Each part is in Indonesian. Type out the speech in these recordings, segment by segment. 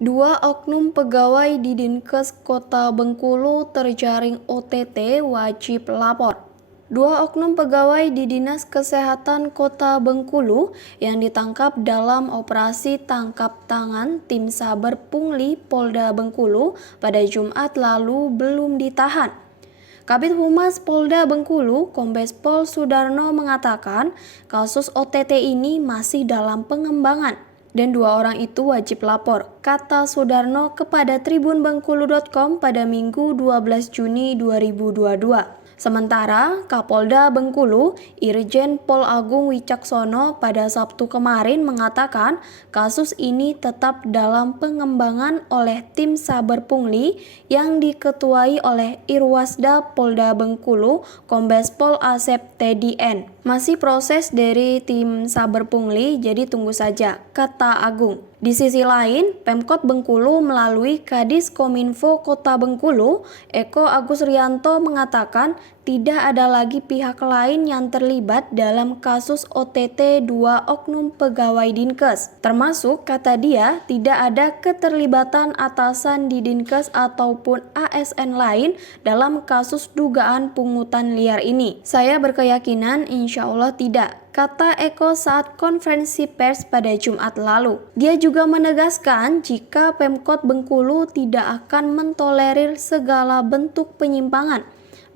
Dua oknum pegawai di Dinkes Kota Bengkulu terjaring OTT wajib lapor. Dua oknum pegawai di Dinas Kesehatan Kota Bengkulu yang ditangkap dalam operasi tangkap tangan tim Saber Pungli Polda Bengkulu pada Jumat lalu belum ditahan. Kabid Humas Polda Bengkulu, Kombes Pol Sudarno mengatakan kasus OTT ini masih dalam pengembangan dan dua orang itu wajib lapor, kata Sudarno kepada tribunbengkulu.com pada Minggu 12 Juni 2022. Sementara Kapolda Bengkulu, Irjen Pol Agung Wicaksono pada Sabtu kemarin mengatakan kasus ini tetap dalam pengembangan oleh tim Saber Pungli yang diketuai oleh Irwasda Polda Bengkulu, Kombes Pol Asep TDN. Masih proses dari tim Saber Pungli, jadi tunggu saja, kata Agung. Di sisi lain, Pemkot Bengkulu melalui Kadis Kominfo Kota Bengkulu, Eko Agus Rianto mengatakan tidak ada lagi pihak lain yang terlibat dalam kasus OTT dua oknum pegawai Dinkes. Termasuk, kata dia, tidak ada keterlibatan atasan di Dinkes ataupun ASN lain dalam kasus dugaan pungutan liar ini. Saya berkeyakinan insya Allah tidak, kata Eko saat konferensi pers pada Jumat lalu. Dia juga menegaskan jika Pemkot Bengkulu tidak akan mentolerir segala bentuk penyimpangan,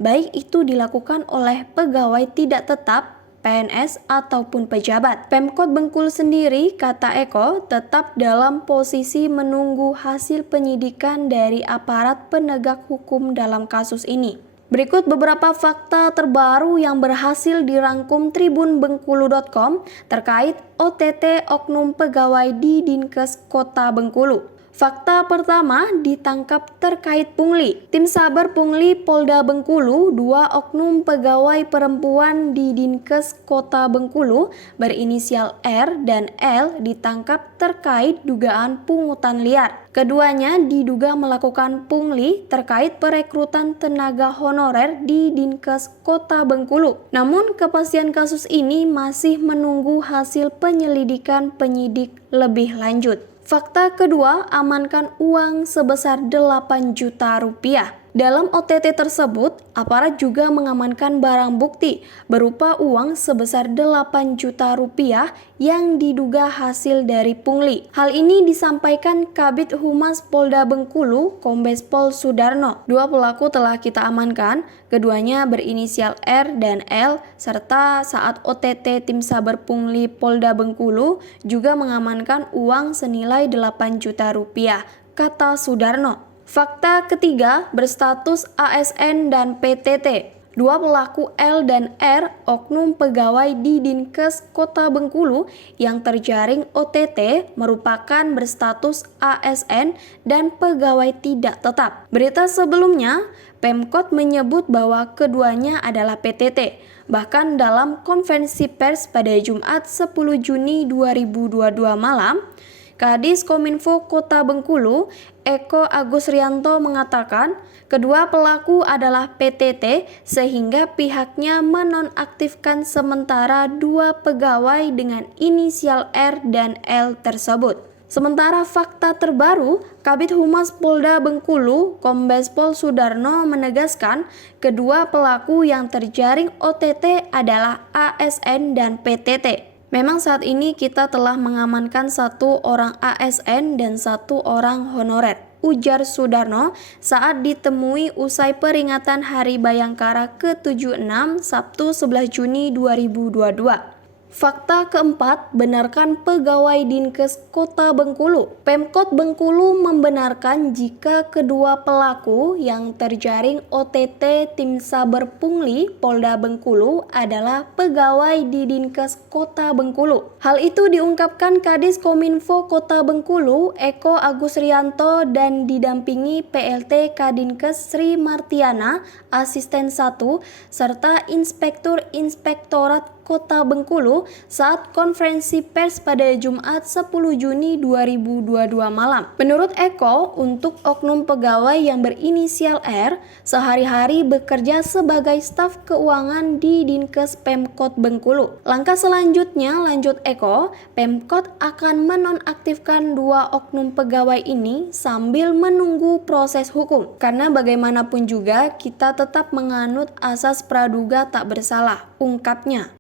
baik itu dilakukan oleh pegawai tidak tetap, PNS ataupun pejabat. Pemkot Bengkulu sendiri, kata Eko, tetap dalam posisi menunggu hasil penyidikan dari aparat penegak hukum dalam kasus ini. Berikut beberapa fakta terbaru yang berhasil dirangkum tribunbengkulu.com terkait OTT oknum pegawai di Dinkes Kota Bengkulu. Fakta pertama, ditangkap terkait pungli. Tim Saber Pungli Polda Bengkulu, dua oknum pegawai perempuan di Dinkes Kota Bengkulu berinisial R dan L ditangkap terkait dugaan pungutan liar. Keduanya diduga melakukan pungli terkait perekrutan tenaga honorer di Dinkes Kota Bengkulu. Namun kepastian kasus ini masih menunggu hasil penyelidikan penyidik lebih lanjut. Fakta kedua, amankan uang sebesar 8 juta rupiah. Dalam OTT tersebut, aparat juga mengamankan barang bukti berupa uang sebesar 8 juta rupiah yang diduga hasil dari pungli. Hal ini disampaikan Kabid Humas Polda Bengkulu, Kombes Pol Sudarno. Dua pelaku telah kita amankan, keduanya berinisial R dan L, serta saat OTT Tim Saber Pungli Polda Bengkulu juga mengamankan uang senilai 8 juta rupiah, kata Sudarno. Fakta ketiga, berstatus ASN dan PTT. Dua pelaku L dan R, oknum pegawai di Dinkes Kota Bengkulu yang terjaring OTT merupakan berstatus ASN dan pegawai tidak tetap. Berita sebelumnya, Pemkot menyebut bahwa keduanya adalah PTT. Bahkan dalam konferensi pers pada Jumat 10 Juni 2022 malam, Kadis Kominfo Kota Bengkulu, Eko Agus Rianto mengatakan kedua pelaku adalah PTT sehingga pihaknya menonaktifkan sementara dua pegawai dengan inisial R dan L tersebut. Sementara fakta terbaru, Kabid Humas Polda Bengkulu, Kombes Pol Sudarno menegaskan kedua pelaku yang terjaring OTT adalah ASN dan PTT. Memang saat ini kita telah mengamankan satu orang ASN dan satu orang honorer, ujar Sudarno saat ditemui usai peringatan Hari Bayangkara ke-76 Sabtu 11 Juni 2022. Fakta keempat, benarkan pegawai Dinkes Kota Bengkulu. Pemkot Bengkulu membenarkan jika kedua pelaku yang terjaring OTT Tim Saber Pungli Polda Bengkulu adalah pegawai di Dinkes Kota Bengkulu. Hal itu diungkapkan Kadis Kominfo Kota Bengkulu, Eko Agus Rianto dan didampingi PLT Kadinkes Sri Martiana, Asisten 1, serta Inspektur Inspektorat Kota Bengkulu saat konferensi pers pada Jumat 10 Juni 2022 malam. Menurut Eko, untuk oknum pegawai yang berinisial R, sehari-hari bekerja sebagai staf keuangan di Dinkes Pemkot Bengkulu. Langkah selanjutnya, lanjut Eko, Pemkot akan menonaktifkan 2 oknum pegawai ini sambil menunggu proses hukum. Karena bagaimanapun juga kita tetap menganut asas praduga tak bersalah, ungkapnya.